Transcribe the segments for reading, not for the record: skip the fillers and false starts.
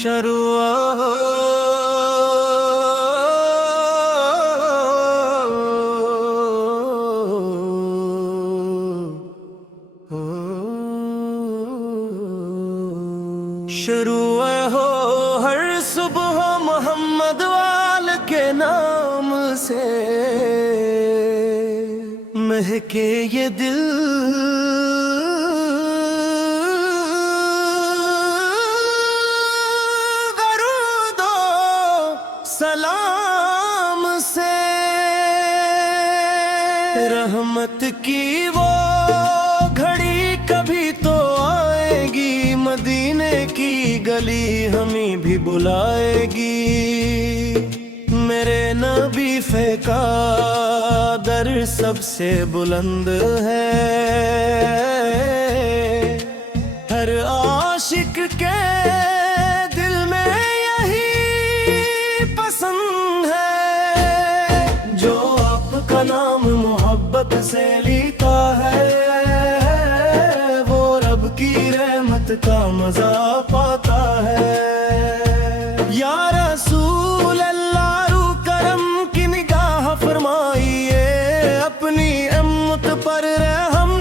شروع شروع ہو ہر صبح محمد وال کے نام سے، مہکے یہ دل درود و سلام سے، رحمت کی وہ گھڑی کبھی تو آئے گی، مدینے کی گلی ہمیں بھی بلائے گی، میرے نبی کا در سب سے بلند ہے، ہر عاشق کے دل میں یہی پسند ہے، جو آپ کا نام محبت سے لیتا ہے، وہ رب کی رحمت کا مزہ پاتا ہے۔ یا رسول اللہ رو کرم کی نگاہ فرمائیے، اپنی امت پر رحم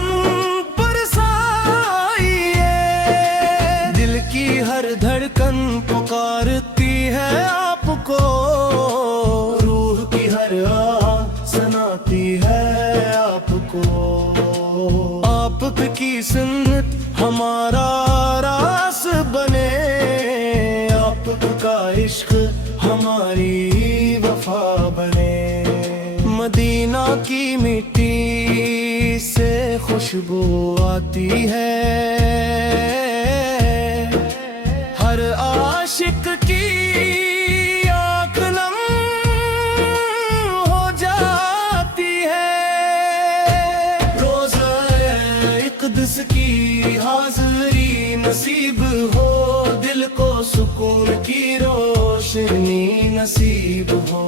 برسائیے، دل کی ہر دھڑکن پکارتی ہے آپ کو، روح کی ہر آہ سناتی ہے آپ کو، آپ کی سنت ہمارا راس بنے، آپ کا عشق ہماری وفا بنے، مدینہ کی مٹی سے خوشبو آتی ہے، ہر عاشق کی آنکھ نم ہو جاتی ہے، روزہ اقدس کی حاضری نصیب ہو، دل کو سکون کی روشنی نصیب ہو،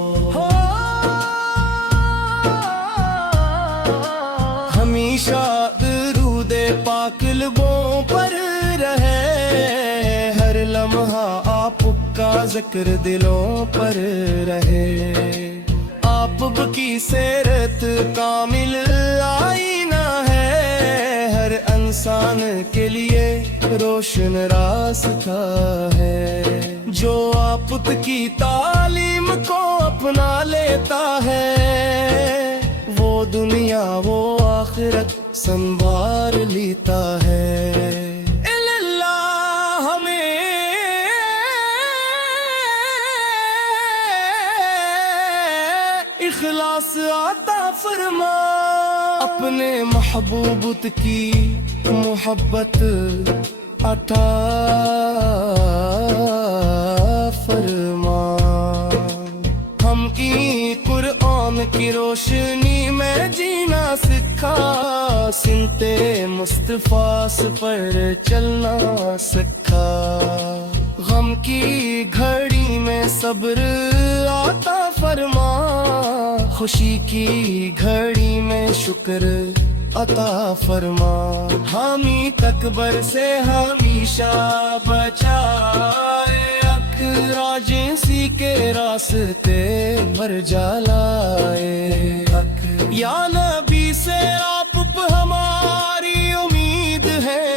ہمیشہ درود پاک لبوں پر رہے، ہر لمحہ آپ کا ذکر دلوں پر رہے، آپ کی سیرت کامل آئینہ ہے، ہر انسان کے لیے روشن راستہ ہے، جو آپ کی تعلیم کو اپنا لیتا ہے، وہ دنیا وہ آخرت سنوار لیتا ہے۔ اللہ ہمیں اخلاص عطا فرما، اپنے محبوب کی محبت عطا فرما، ہم کی قرآن کی روشنی میں جینا سکھا، سنتے مصطفیٰ پر چلنا سکھا، غم کی گھڑی میں صبر عطا فرما، خوشی کی گھڑی میں شکر عطا فرما، حامی تکبر سے ہمیشہ بچائے، راجنسی کے راستے پر جلائے، یا نبی سے آپ ہماری امید ہے،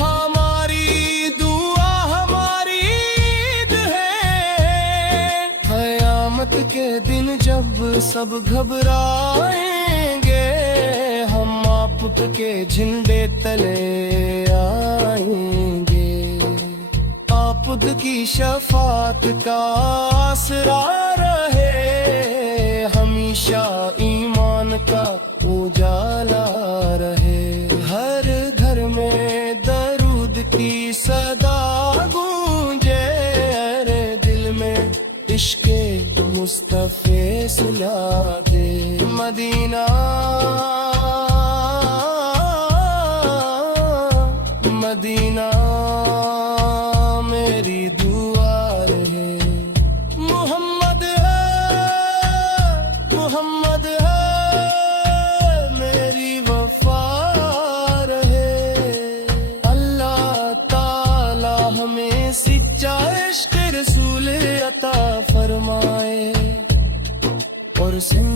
ہماری دعا ہماری عید ہے، قیامت کے دن جب سب گھبرائیں گے، ہم آپ کے جھنڈے تلے آئیں گے، آپ کی شفاعت کا آسرا رہے، ہمیشہ ایمان کا اجالا رہے، ہر گھر میں درود کی صدا گونجے، ارے دل میں عشق مصطفی سلا دے، مدینہ مدینہ میری دعا رہے، محمد ہے محمد ہے میری وفا رہے، اللہ تعالی ہمیں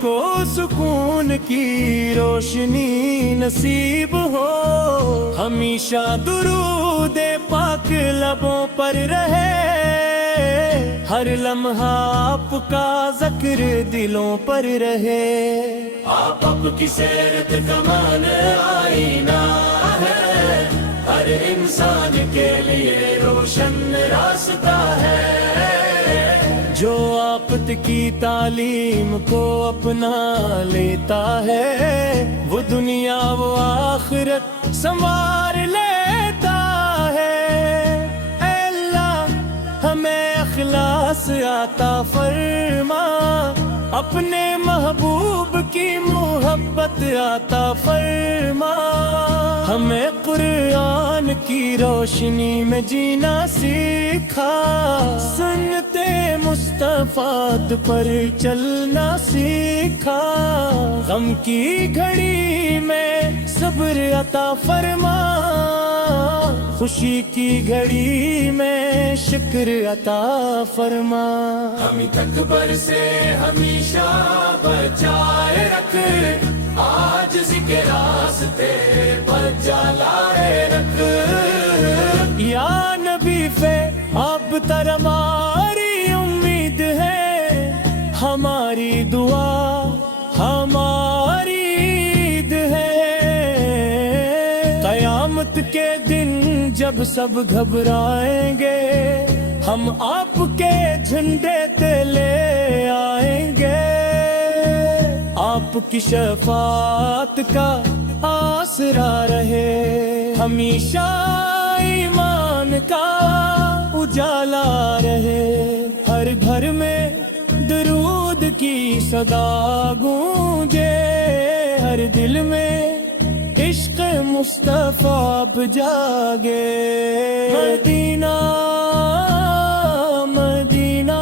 کو سکون کی روشنی نصیب ہو، ہمیشہ درود پاک لبوں پر رہے، ہر لمحہ آپ کا ذکر دلوں پر رہے۔ آپ کی سیرت کمان آئینہ ہے، ہر انسان کے لیے روشن راستہ ہے، جو آپ کی تعلیم کو اپنا لیتا ہے، وہ دنیا و آخرت سنوار لیتا ہے۔ اے اللہ ہمیں اخلاص عطا فرما، اپنے محبوب کی محبت عطا فرما، ہمیں قرآن کی روشنی میں جینا سیکھا، سنتے مصطفیٰ پر چلنا سیکھا، غم کی گھڑی میں صبر عطا فرما، خوشی کی گھڑی میں شکر عطا فرما، ہمیں تکبر سے ہمیشہ بچائے رکھ، آج ذکر راستے پر چلائے رکھ، یا نبی فے اب تر ہماری امید ہے، ہماری دعا ہماری عید ہے، قیامت کے دن جب سب گھبرائیں گے، ہم آپ کے جھنڈے تلے آئیں گے، آپ کی شفاعت کا آسرا رہے، ہمیشہ ایمان کا اجالا رہے، ہر گھر میں درود کی صدا گونجے، ہر دل میں عشق مصطفیٰ اب جاگے، مدینہ مدینہ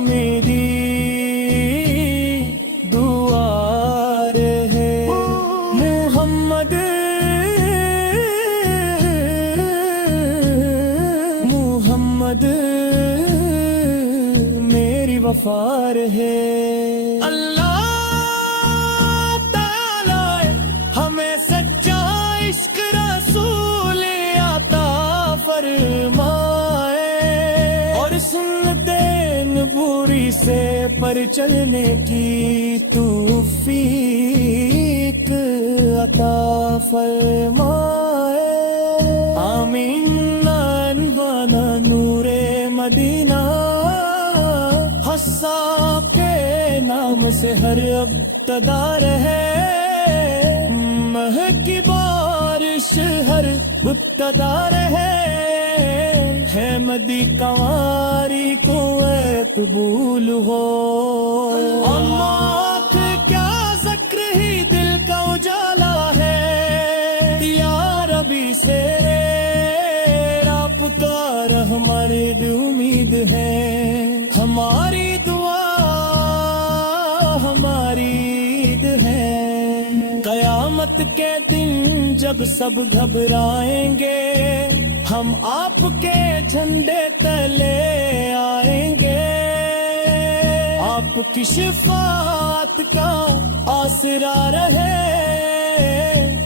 میری دعا رہے، محمد محمد میری وفا رہے۔ اللہ تعالی ہمیں سچا عشق رسول عطا فرمائے، اور سنتے نبوی سے پر چلنے کی توفیق عطا فرمائے، آمین۔ وانا نور مدینہ، حسا کے نام سے ہر ابتدا رہے، مہکی بارش ہر ابتدا رہے، ہے مدی کنواری کو اے قبول ہو، موت کیا ذکر ہی دل کا اجالا ہے، یا ربی سے پکار ہماری امید ہے، ہماری دعا ہماری عید ہے، قیامت کے دن جب سب گھبرائیں گے، ہم آپ کے جھنڈے تلے آئیں گے، آپ کی شفاعت کا آسرا رہے،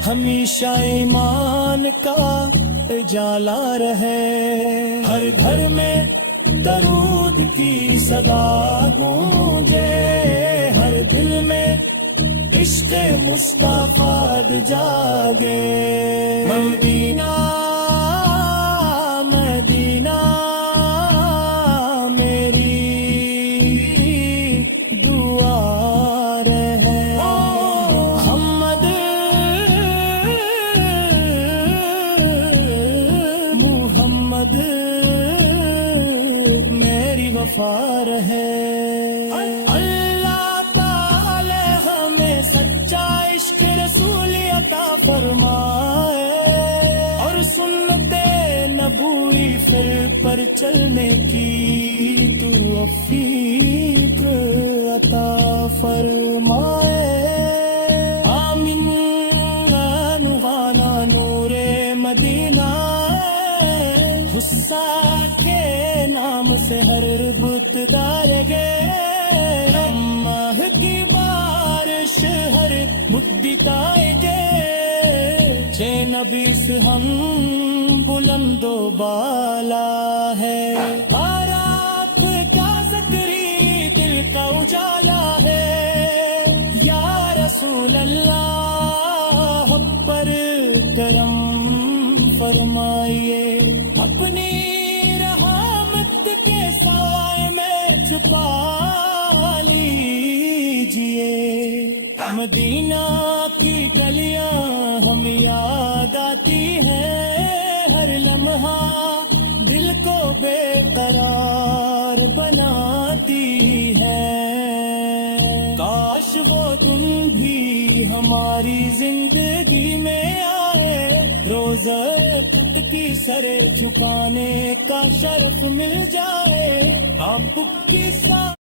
ہمیشہ ایمان کا اجالا رہے، ہر گھر میں درود کی صدا گونجے، ہر دل میں عشق مصطفیٰ جاگے، مدینہ مدینہ میری دعا رہے، محمد محمد میری وفا رہے، اللہ تعالی ہمیں سچا عشق رسول عطا فرمائے، اور سنتے نبوی پھر پر چلنے کی توفیق عطا فرمائے، آمین۔ وانا نور مدینہ، حسا کے نام سے ہر ابتدا رہے، رحمہ کی بارش ہر مدتائے جے چھ نبیس ہم بلند و بالا ہے اور آپ کا ذکری دل کا اجالا ہے یا رسول اللہ پر کرم فرمائیے اپنی رحمت کے سائے میں چھپا لیجیے مدینہ کی گلیاں ہم یاد آتی ہیں ہر لمحہ دل کو بے قرار بناتی ہے کاش وہ دن بھی ہماری زندگی میں آئے روزہ پٹ کی سر جھکانے کا شرف مل جائے آپ کی